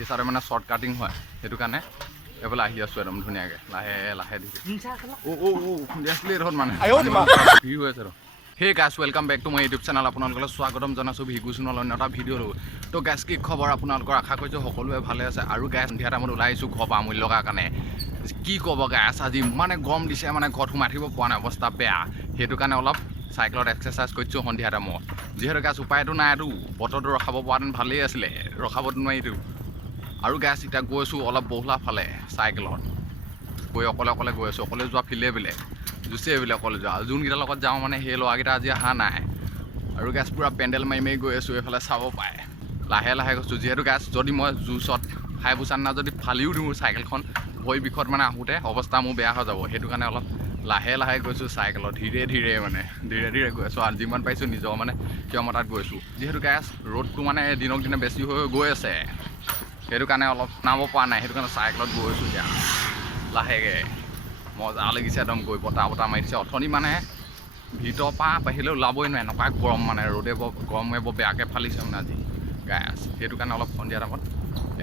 এই চাৰে মানে শ্বৰ্ট কাটিং হয় সেইটো কাৰণে এইফালে আহি আছোঁ একদম ধুনীয়াকৈ লাহে লাহে দিছে খুন্দি আছিলে এইডোখৰত মানে ভিৰ হৈ আছে ৰ hey guys welcome back to my YouTube channel আপোনালোকলৈ স্বাগতম জনাইছোঁ ভিগু চেনেলৰ অন্য এটা ভিডিঅ' লৈ তো গাইছ কি খবৰ আপোনালোকৰ আশা কৰিছোঁ সকলোৱে ভালে আছে আৰু গাইছ সন্ধিয়া টাইমত ওলাই আহিছোঁ ঘৰ পৰা আমনি লগাৰ কাৰণে কি ক'ব গাইছ আজি মানে গৰম দিছে মানে ঘৰত সোমাই থাকিব পৰা নাই অৱস্থা বেয়া সেইটো কাৰণে অলপ চাইকেলত এক্সাৰচাইজ কৰিছোঁ সন্ধিয়া টাইমত যিহেতু গাইছ উপায়টো নাইতো বতৰটো ৰখাব পৰাহেঁতেন ভালেই আছিলে ৰখাবতো নোৱাৰিতো আৰু গাইছ এতিয়া গৈছোঁ অলপ বহলা ফালে চাইকেলত গৈ অকলে অকলে গৈ আছোঁ অকলে যোৱা ফিলে বেলেগ জুচে এইবিলাক অকলে যোৱা যোনকেইটাৰ লগত যাওঁ মানে সেই ল'ৰাকেইটা আজি অহা নাই আৰু গাছ পূৰা পেণ্ডেল মাৰি মাৰি গৈ আছোঁ এইফালে চাব পায় লাহে লাহে গৈছোঁ যিহেতু গাছ যদি মই জুচত খাই বুচান না যদি ফালিও দিওঁ চাইকেলখন ভৰি বিষত মানে আহোঁতে অৱস্থা মোৰ বেয়া হৈ যাব সেইটো কাৰণে অলপ লাহে লাহে গৈছোঁ চাইকেলত ধীৰে ধীৰে মানে ধীৰে ধীৰে গৈ আছোঁ আৰু যিমান পাৰিছোঁ নিজৰ মানে ক্ষমতাত গৈছোঁ যিহেতু গাছ ৰ'দটো মানে দিনক দিনে বেছি হৈ গৈ আছে সেইটো কাৰণে অলপ নামিব পৰা নাই সেইটো কাৰণে চাইকেলত গৈ আছোঁ এতিয়া লাহেকৈ মজা লাগিছে একদম গৈ বতাহ মাৰি দিছে অথনি মানে ভিতৰৰ পৰা বাহিৰলৈ ওলাবই নোৱাৰে এনেকুৱা গৰম মানে ৰ'দে গৰমে বৰ বেয়াকৈ ফালিছে মানে আজি গাছ সেইটো কাৰণে অলপ সন্ধিয়া টাইমত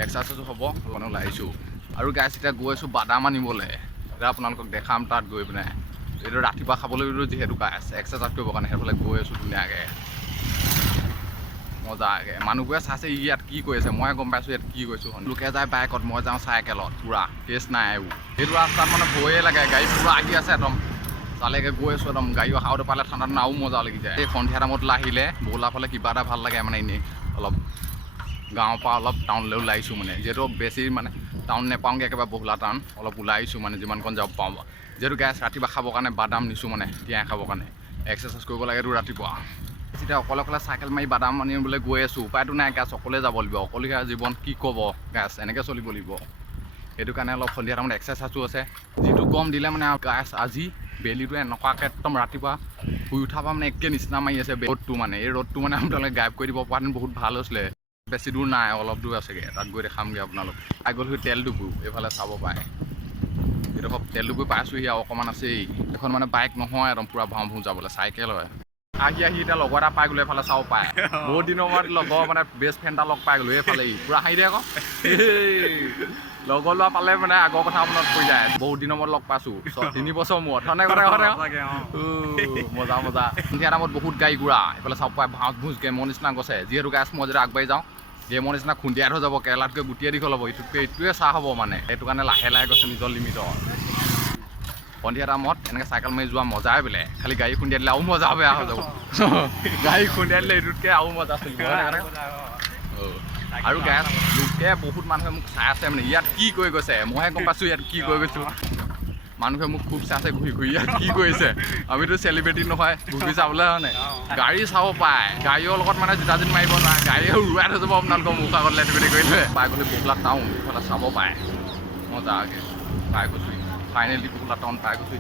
এক্সাৰচাইজো হ'ব অলপ ওলাই আহিছোঁ আৰু গাছ এতিয়া গৈ আছোঁ বাদাম আনিবলৈ এতিয়া আপোনালোকক দেখাম তাত গৈ পিনে এইটো ৰাতিপুৱা খাবলৈ যিহেতু গাছ এক্সাৰচাইজ কৰিবৰ কাৰণে সেইফালে গৈ আছোঁ ধুনীয়াকৈ মজাকৈ মানুহবোৰে চাইছে ইয়াত কি কৰি আছে মই গম পাইছোঁ ইয়াত কি কৰিছোঁ লোকে যায় বাইকত মই যাওঁ চাইকেলত পূৰা কেছ নাই এইবোৰ সেইটো ৰাস্তাত মানে ভয়ে লাগে গাড়ী পূৰা আহি আছে একদম তালৈকে গৈ আছোঁ একদম গাড়ী অহাওতে পালে ঠাণ্ডাত আৰু মজা লাগি যায় এই সন্ধিয়া টাইমত আহিলে ব'লা ফালে কিবা এটা ভাল লাগে মানে এনেই অলপ গাঁৱৰ পৰা অলপ টাউনলৈ ওলাই আহিছোঁ মানে যিহেতু বেছি মানে টাউন নেপাওঁগৈ একেবাৰে বহলা টাউন অলপ ওলাই আহিছোঁ মানে যিমানকণ যাব পাওঁ যিহেতু গেছ ৰাতিপুৱা খাবৰ কাৰণে বাদাম নিছোঁ মানে তিয়াই খাবৰ কাৰণে এক্সাৰচাইজ কৰিব লাগেতো ৰাতিপুৱা এতিয়া অকলে অকলে চাইকেল মাৰি বাদাম আনিবলৈ গৈ আছোঁ উপায়টো নাই গাছ অকলে যাব লাগিব অকলীয়া জীৱন কি ক'ব গাছ এনেকৈ চলিব লাগিব সেইটো কাৰণে অলপ সন্ধিয়া টাইমত এক্সাৰচাইজো আছে যিটো গৰম দিলে মানে গাছ আজি বেলিটো এনেকুৱাকৈ একদম ৰাতিপুৱা শুই উঠাৰ পৰা মানে একে নিচিনা মাৰি আছে ৰ'দটো মানে এই ৰ'দটো মানে আপোনালোকে গায়ব কৰি দিব পৰাহেঁতেন বহুত ভাল হৈছিলে বেছি দূৰ নাই অলপ দূৰ আছেগৈ তাত গৈ দেখামগৈ আপোনালোক আগত হৈ তেল ডুবো এইফালে চাব পাৰে এইডোখৰ তেল ডুবি পাইছোঁহি আৰু অকণমান আছেই এখন মানে বাইক নহয় একদম পূৰা ভাও ভাও যাবলৈ চাইকেল হয় আহি এতিয়া লগৰ এটা পাই গ'লো এইফালে চাব পায় বহুত দিনৰ মূৰত লগৰ মানে বেষ্ট ফ্ৰেণ্ড এটা লগ পাই গ'লো এইফালে পূৰা হাঁহি দিয়ে আকৌ লগৰ ল'ৰা পালে মানে আগৰ কথা মনত পৰি যায় বহুত দিনৰ মূৰত লগ পাইছোঁ 3 বছৰ মূৰত মজা মজা সন্ধিয়া টাইমত বহুত গাড়ী ঘূৰা এইফালে চাব পায় ভাঁজ ভুজ গেমৰ নিচিনা গছে যিহেতু গাছ মই যদি আগবাঢ়ি যাওঁ গেমৰ নিচিনা খুন্দিয়াই থৈ যাব কেৰেলাতকৈ গুটিয়ে দীঘল হ'ব ইটোতকৈ এইটোৱে চাহ হ'ব মানে সেইটো কাৰণে লাহে লাহে গৈছে নিজৰ লিমিটৰ সন্ধিয়া টাইমত এনেকৈ চাইকেল মাৰি যোৱা মজাই বেলেগ খালি গাড়ী খুন্দিয়াই দিলে আৰু মজা বেয়া হৈ যাব গাড়ী খুন্দিয়াই দিলে এইটোতকৈ আৰু মজা চলিব আৰু গাছ লোকে বহুত মানুহে মোক চাই আছে মানে ইয়াত কি কৰি গৈছে মইহে গম পাইছোঁ ইয়াত কি কৰি গৈছোঁ মানুহে মোক খুব চাই আছে ঘূৰি ঘূৰি ইয়াত কি কৰিছে আমিতো চেলিব্ৰিটি নহয় ঘূৰি চাবলৈ হয় নাই গাড়ী চাব পায় গাড়ীৰ লগত মানে জোতাজোত মাৰিব নোৱাৰে গাড়ীয়ে উৰুৱাই থৈ যাব আপোনালোকৰ মুখ আগত লেটিবেটি কৰিলে পাই গ'লে বহলা টাউন এইফালে চাব পায় মজাকৈ পাই গৈছোঁ ফাইনেলি বহলা টাউন পাই গৈছোঁ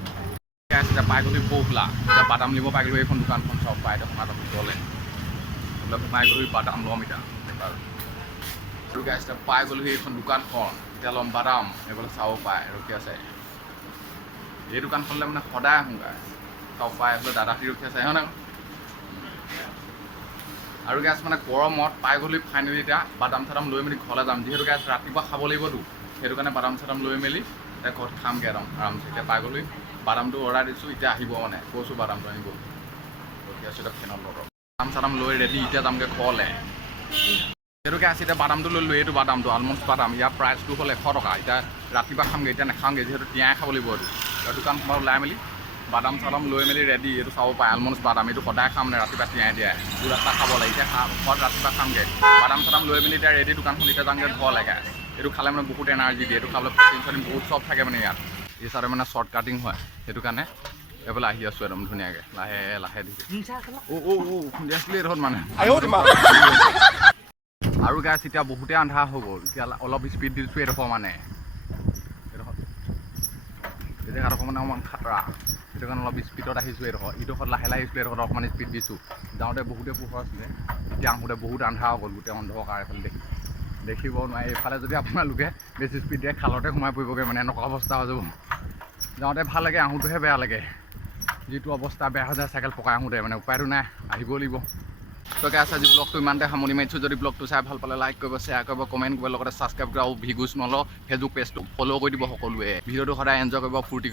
এতিয়া পাই গ'লি বহলা এতিয়া বাদাম নিব পাই গ'লোঁ এইখন দোকানখন চাব পায় এতিয়া সোমাই ভিতৰলৈ সোমাই গ'লোঁ বাদাম ল'ম এতিয়া আৰু গাছ এতিয়া পাই গ'লোঁ এইখন দোকানখন এতিয়া ল'ম বাদাম এইফালে চাব পায় ৰখি আছে এই দোকানখনলৈ মানে সদায় আহোঁ গাছ চাব পাই এইফালে দাদাহঁতি ৰখি আছে হয় নাই আৰু গাছ মানে গৰমত পাই গ'লি ফাইনেলি এতিয়া বাদাম চাদাম লৈ মেলি ঘৰলৈ যাম যিহেতু গাছ ৰাতিপুৱা খাব লাগিবতো সেইটো কাৰণে বাদাম চাদাম লৈ মেলি এতিয়া ঘৰত খামগৈ একদম আৰামছে এতিয়া পাই গ'লি বাদামটো অৰ্ডাৰ দিছোঁ এতিয়া আহিব মানে কৈছোঁ বাদামটো আনিব ৰখি আছোঁ এতিয়া ফেনত লগত বাদাম চাদাম লৈ ৰেডি এতিয়া যামগৈ ঘৰলৈ সেইটোকে আছে এতিয়া বাদামটো লৈ এইটো বাদামটো আলমণ্ড বাদাম ইয়াৰ প্ৰাইচটো হ'ল 100 টকা এতিয়া ৰাতিপুৱা খামগৈ এতিয়া নাখাওঁগৈ যিহেতু তিয়াই খাব লাগিব এইটো দোকানখনত ওলাই মেলি বাদাম চাদাম লৈ মেলি ৰেডি এইটো চাব পায় আলমণ্ড বাদাম এইটো সদায় খাম মানে ৰাতিপুৱা তিয়াই দিয়াই দূৰ ৰাস্তা খাব লাগে এতিয়া ঘৰত ৰাতিপুৱা খামগৈ বাদাম চাদাম লৈ মেলি এতিয়া ৰেডি দোকানখন এতিয়া যামগৈ ঘৰ লাগে এইটো খালে মানে বহুত এনাৰ্জি দিয়ে এইটো খাবলৈ প্ৰটিন বহুত চব থাকে মানে ইয়াত এই চাৰে মানে শ্বৰ্ট কাটিং হয় সেইটো কাৰণে এইফালে আহি আছোঁ একদম ধুনীয়াকৈ লাহে লাহে দিছে খুন্দি আছিলে এইডোখৰত মানে আৰু গাছ এতিয়া বহুতেই আন্ধাৰ হৈ গ'ল এতিয়া অলপ স্পীড দিছোঁ এইডোখৰ মানে এইডোখৰ এই জেগাডোখৰ মানে অকণমান খাতৰা সেইটো কাৰণে অলপ স্পীডত আহিছোঁ এইডোখৰত লাহে লাহে আহিছোঁ এইডোখৰত অকণমান স্পীড দিছোঁ যাওঁতে বহুতেই পোহৰ আছিলে এতিয়া আহোঁতে বহুত আন্ধাৰ হৈ গ'ল গোটেই অন্ধকাৰ এইফালে দেখিব নোৱাৰে এইফালে যদি আপোনালোকে বেছি স্পীড দিয়ে খালতে সোমাই পৰিবগৈ মানে এনেকুৱা অৱস্থা হৈ যাব যাওঁতে ভাল লাগে আহোঁতেহে বেয়া লাগে যিটো অৱস্থা বেয়া হৈ যায় চাইকেল পকাই আহোঁতে মানে উপায়টো নাই আহিব লাগিব তো গাইছ আজি ব্লগটো ইমানতে সামৰি মাৰিছোঁ যদি ব্লগটো চাই ভাল পালে লাইক কৰিব শ্বেয়াৰ কৰিব কমেণ্ট কৰিব লগতে ছাবস্ক্ৰাইব কৰিব আৰু ভিগুজ নলওঁ ফেচবুক পেজটো ফ'ল' কৰি দিব সকলোৱে ভিডিঅ'টো সদায় এনজয় কৰিব ফূৰ্তি কৰিব